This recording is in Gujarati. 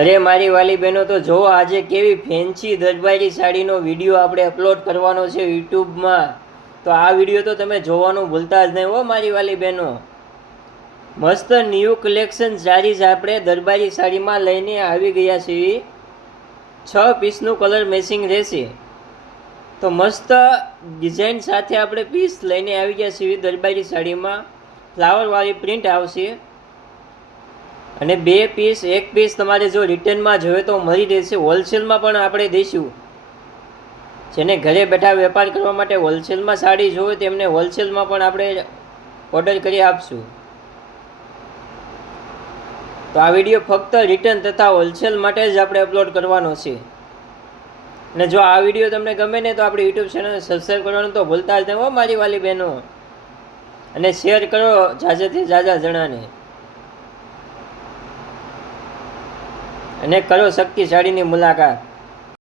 અરે મારી વાલી બહેનો, તો જો આજે કેવી ફેન્સી દરબારી સાડીનો વિડીયો આપણે અપલોડ કરવાનો છે યુટ્યુબમાં. તો આ વિડીયો તો તમે જોવાનું ભૂલતા જ નહીં હો મારી વાલી બહેનો. મસ્ત ન્યૂ કલેક્શન સારીઝ આપણે દરબારી સાડીમાં લઈને આવી ગયા છીએ. 6 પીસનું કલર મેચિંગ રહેશે. તો મસ્ત ડિઝાઇન સાથે આપણે પીસ લઈને આવી ગયા છીએ દરબારી સાડીમાં. ફ્લાવરવાળી પ્રિન્ટ આવશે અને 2 પીસ 1 પીસ તમારે જો રિટર્નમાં જોઈએ તો મળી રહેશે. હોલસેલમાં પણ આપણે દઈશું. જેને ઘરે બેઠા વેપાર કરવા માટે હોલસેલમાં સાડી જોઈએ તેમને હોલસેલમાં પણ આપણે ઓર્ડર કરી આપશું. તો આ વિડીયો ફક્ત રિટર્ન તથા હોલસેલ માટે જ આપણે અપલોડ કરવાનો છે. અને જો આ વિડીયો તમને ગમે ને તો આપણી યુટ્યુબ ચેનલને સબસ્ક્રાઈબ કરવાનું તો ભૂલતા જ નહીં હો મારી વાલી બહેનો. અને શેર કરો જાજાથી જાજા જણાને. અને કરો શક્તિ સાડીની મુલાકાત.